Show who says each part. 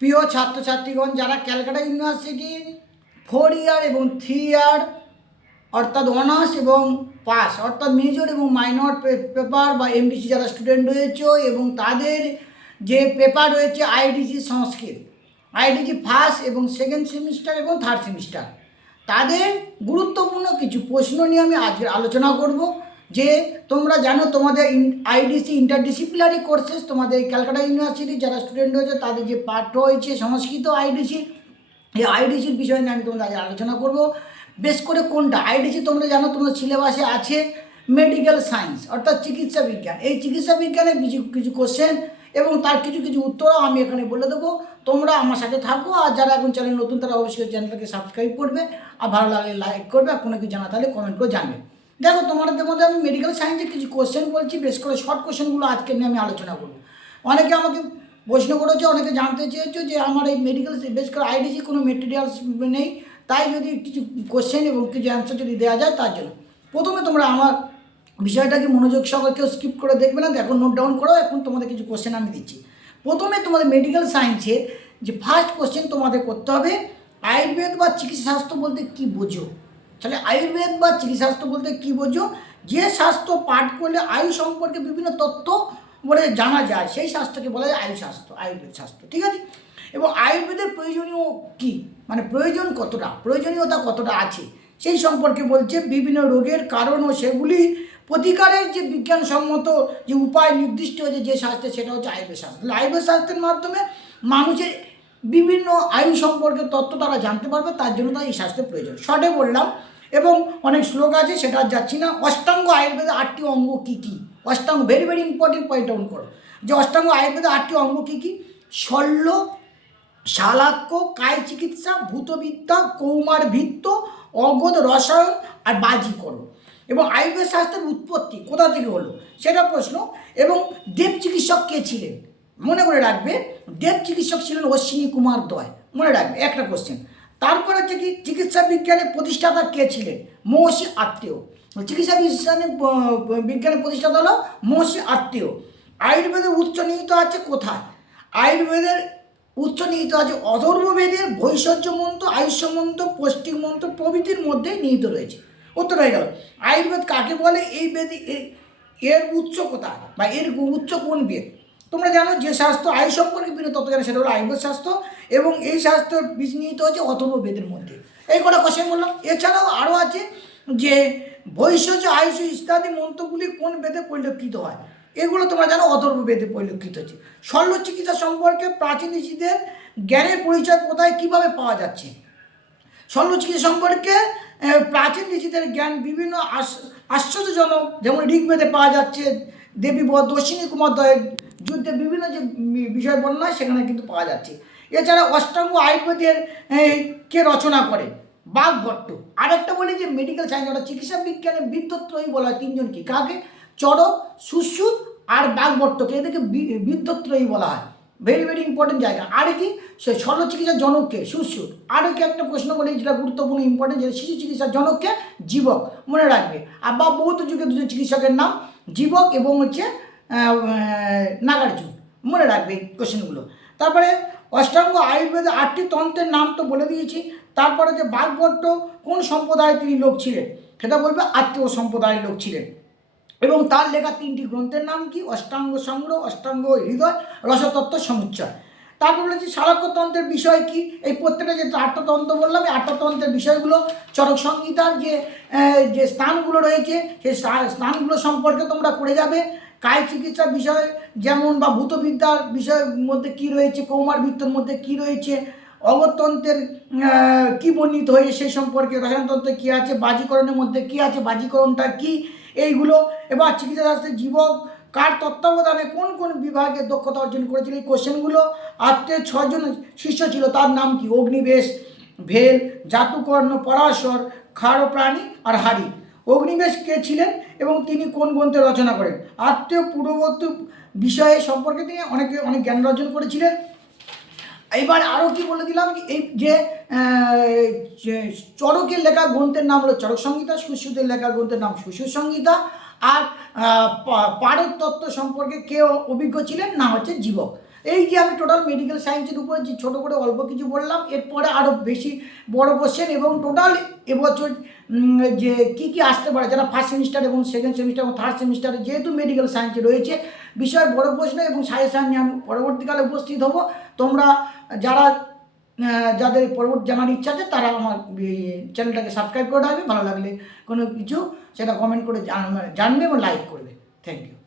Speaker 1: প্রিয় ছাত্রছাত্রীগণ, যারা ক্যালকাটা ইউনিভার্সিটির ফোর ইয়ার এবং থ্রি ইয়ার অর্থাৎ অনার্স এবং পাস অর্থাৎ মেজর এবং মাইনর পেপার বা এমডিসি যারা স্টুডেন্ট রয়েছে এবং তাদের যে পেপার রয়েছে আইডিসি সংস্কৃত আইডিসি ফার্স্ট এবং সেকেন্ড সেমিস্টার এবং থার্ড সেমিস্টার তাদের গুরুত্বপূর্ণ কিছু প্রশ্ন নিয়ে আমি আজকে আলোচনা করব। যে তোমরা জানো তোমাদের আইডিসি ইন্টারডিসিপ্লিনারি কোর্সেস তোমাদের ক্যালকাটা ইউনিভার্সিটি যারা স্টুডেন্ট রয়েছে, তাদের যে পাঠ্য হয়েছে সংস্কৃত আইডিসি এই আইডিসির বিষয় নিয়ে আমি তোমাদের আলোচনা করব। বেশ করে কোনটা? আইডিসি তোমরা জানো, তোমাদের সিলেবাসে আছে মেডিকেল সায়েন্স অর্থাৎ চিকিৎসা বিজ্ঞান। এই চিকিৎসা বিজ্ঞানের কিছু কিছু কোশ্চেন এবং তার কিছু কিছু উত্তরও আমি এখানে বলে দেবো। তোমরা আমার সাথে থাকো, আর যারা এখন চ্যানেল নতুন, তারা অবশ্যই চ্যানেলটাকে সাবস্ক্রাইব করবে, আর ভালো লাগলে লাইক করবে, আর কোনো কিছু জানা তাহলে কমেন্ট করে জানবে। দেখো, তোমাদের মধ্যে আমি মেডিকেল সায়েন্সের কিছু কোশ্চেন বলছি, বেশ করে শর্ট কোশ্চেনগুলো আজকে নিয়ে আমি আলোচনা করব। অনেকে আমাকে প্রশ্ন করেছে, অনেকে জানতে চেয়েছো যে আমার এই মেডিকেল বেশ করে আইডিসি কোনো মেটেরিয়ালস নেই, তাই যদি কিছু কোশ্চেন এবং কিছু অ্যান্সার যদি দেওয়া যায় তার জন্য। প্রথমে তোমরা আমার বিষয়টাকে মনোযোগ সহকারে কেউ স্কিপ করে দেখবে না, দেখো নোট ডাউন করো, এখন তোমাদের কিছু কোশ্চেন আমি দিচ্ছি। প্রথমে তোমাদের মেডিকেল সায়েন্সে যে ফার্স্ট কোশ্চেন তোমাদের করতে হবে, আয়ুর্বেদ বা চিকিৎসা শাস্ত্র বলতে কি বোঝো? তাহলে আয়ুর্বেদ বা চিকিৎসা শাস্ত্র বলতে কি বোঝো? যে শাস্ত্র পাঠ করলে আয়ু সম্পর্কে বিভিন্ন তথ্য বলে জানা যায়, সেই শাস্ত্রকে বলা যায় আয়ু আয়ুর্বেদ শাস্ত্র ঠিক আছে? এবং আয়ুর্বেদের প্রয়োজনীয় কি? মানে প্রয়োজন কতটা? প্রয়োজনীয়তা কতটা আছে? সেই সম্পর্কে বলছে, বিভিন্ন রোগের কারণ ও সেগুলি প্রতিকারের যে বিজ্ঞানসম্মত যে উপায় নির্দিষ্ট হয়েছে যে শাস্ত্রে সেটা হচ্ছে আয়ুর্বেদ তাহলে আয়ুর্বেদ শাস্ত্রের মাধ্যমে মানুষের বিভিন্ন আয়ু সম্পর্কে তথ্য তারা জানতে পারবে, তার জন্য তার এই শাস্ত্রের প্রয়োজন। শর্টে বললাম, এবং অনেক শ্লোক আছে, সেটা আর যাচ্ছি না। অষ্টাঙ্গ আয়ুর্বেদে আটটি অঙ্গ কী কী? অষ্টাঙ্গ very very important point down করো। যে অষ্টাঙ্গ আয়ুর্বেদে আটটি অঙ্গ কী কী? শল্য, শালাক্য, কায় চিকিৎসা, ভূতবিদ্যা, কৌমার ভিত্ত অগধ রসায়ন আর বাজি করো এবং আয়ুর্বেদ শাস্ত্রের উৎপত্তি কোথা থেকে হলো? সেটা প্রশ্ন। এবং দেব চিকিৎসক কে ছিলেন? মনে করে রাখবে দেব চিকিৎসক ছিলেন অশ্বিনী কুমার দয়, মনে রাখবে, একটা কোশ্চেন তারপর হচ্ছে কি, চিকিৎসা বিজ্ঞানের প্রতিষ্ঠাতা কে ছিলেন? মহর্ষি আত্মীয়। চিকিৎসা বিজ্ঞানের বিজ্ঞানের প্রতিষ্ঠাতা হলো মহর্ষি আত্মীয়। আয়ুর্বেদের উচ্চ নিহিত আছে কোথায়? আয়ুর্বেদের উচ্চ নিহিত আছে অথর্ববেদের ভৈষজ্য মন্ত্র আয়ুষ্য মন্ত্র পৌষ্টিক মন্ত্র প্রভৃতির মধ্যে নিহিত রয়েছে। উত্তর হয়ে গেল। আয়ুর্বেদ কাকে বলে? এই বেদ এর উচ্চ কোথায়? বা এর উচ্চ কোন বেদ? তোমরা জানো যে স্বাস্থ্য আয়ু সম্পর্কে বিভিন্ন তত্ত্ব জানো, সেটা হলো আয়ুর্বেদ স্বাস্থ্য এবং এই শাস্ত্র বীজ হচ্ছে অথর্ব বেদের মধ্যে। এই কটা কোশ্চেন বললাম। এছাড়াও আরও আছে যে ভৈষজ আয়ুষ ইত্যাদি মন্ত্রগুলি কোন বেদে পরিলক্ষিত হয়? এগুলো তোমরা জানো অথর্ব বেদে পরিলক্ষিত হচ্ছে। শল্য চিকিৎসা সম্পর্কে প্রাচীন ঋষিদের জ্ঞানের পরিচয় কোথায় কীভাবে পাওয়া যাচ্ছে? শল্য চিকিৎসা সম্পর্কে প্রাচীন ঋষিদের জ্ঞান বিভিন্ন আশ- আশ্চর্যজনক, যেমন ঋগ্বেদে পাওয়া যাচ্ছে দেবী দর্শিনী কুমার দয়ের যুদ্ধে বিভিন্ন যে বিষয় বর্ণনা সেখানে কিন্তু পাওয়া যাচ্ছে। এছাড়া অষ্টাঙ্গ আয়ুর্বেদের কে রচনা করে? বাঘভট্ট আরেকটা বলি যে মেডিকেল সায়েন্স অর্থাৎ চিকিৎসা বিজ্ঞানের বিদ্যত্রয়ী বলা হয় তিনজন কি? কাকে? চড়ক সুশ্রুত আর বাঘভট্টকে এদেরকে বি- বিদ্যত্রয়ী বলা হয়। ভেরি ভেরি ইম্পর্টেন্ট জায়গা। আর কি? সে শল্য চিকিৎসার জনককে সুশ্রুত আরও কি একটা প্রশ্ন বলি যেটা গুরুত্বপূর্ণ ইম্পর্টেন্ট যেটা শিশু চিকিৎসার জনককে জীবক। মনে রাখবে। আর বা বৌদ্ধ যুগে দুজন চিকিৎসকের নাম জীবক এবং হচ্ছে নাগার্জুন। মনে রাখবে এই কোশ্চেনগুলো। তারপরে অষ্টাঙ্গ আয়ুর্বেদে আটটি তন্ত্রের নাম তো বলে দিয়েছি। তারপরে যে বাঘভট্ট কোন সম্প্রদায়ের তিনি লোক ছিলেন? সেটা বলবে আত্মীয় সম্প্রদায়ের লোক ছিলেন। এবং তার লেখা তিনটি গ্রন্থের নাম কি? অষ্টাঙ্গ সংগ্রহ, অষ্টাঙ্গ হৃদয়, রসতত্ত্ব, সমুচ্চয়। তারপর বলেছি শালক্যতন্ত্রের বিষয় কি? এই প্রত্যেকটা যে আটটা তন্ত্র বললাম এই আটটা তন্ত্রের বিষয়গুলো চরক সংহিতার যে যে স্থানগুলো রয়েছে সেই স্থান- স্থানগুলো সম্পর্কে তোমরা করে যাবে। কায় চিকিৎসার বিষয় যেমন বা ভূতবিদ্যার বিষয়ের মধ্যে কি রয়েছে কৌমার বৃত্তর মধ্যে কি রয়েছে অগতন্ত্রের আহ, কি বর্ণিত হয়েছে সেই সম্পর্কে রসায়নতন্ত্রে কী আছে বাজিকরণের মধ্যে কি আছে বাজিকরণটা কি? এইগুলো। এবার চিকিৎসা শাস্ত্রের জীবক কার তত্ত্বাবধানে কোন কোন বিভাগে দক্ষতা অর্জন করেছিল? এই কোশ্চেনগুলো আত্মে ছজন শিষ্য ছিল, তার নাম কি? অগ্নিবেশ, ভেল জাতুকর্ণ পরাশর, খাড় প্রাণী আর হাড়ি। অগ্নিবেশ কে ছিলেন এবং তিনি কোন গ্রন্থে রচনা করেন? আত্মীয় পূর্ববর্তী বিষয়ে সম্পর্কে তিনি অনেকে, অনেক জ্ঞান অর্জন করেছিলেন। এবার আরও কি বলে দিলাম এই যে চরকের লেখা গ্রন্থের নাম হলো চরক সংহিতা সুশ্রুতের লেখা গ্রন্থের নাম সুশ্রুত সংহিতা। আর পারদ তত্ত্ব সম্পর্কে কেউ অভিজ্ঞ ছিলেন? না, হচ্ছে জীবক এই যে আমি টোটাল মেডিকেল সায়েন্সের উপরে যে ছোটো করে অল্প কিছু বললাম, এরপরে আরও বেশি বড় কোশ্চেন এবং টোটাল এবছর যে কি কি আসতে পারে, যারা ফার্স্ট সেমিস্টার এবং সেকেন্ড সেমিস্টার এবং থার্ড সেমিস্টারে যেহেতু মেডিকেল সায়েন্সে রয়েছে, বিষয় বড় প্রশ্ন এবং সাজেশান নিয়ে আমি পরবর্তীকালে উপস্থিত হব। তোমরা যারা যাদের পরবর্তী জানার ইচ্ছা আছে, তারা আমার চ্যানেলটাকে সাবস্ক্রাইব করে রাখবে। ভালো লাগলে কোনো কিছু, সেটা কমেন্ট করে জান- জানবে এবং লাইক করবে। Thank you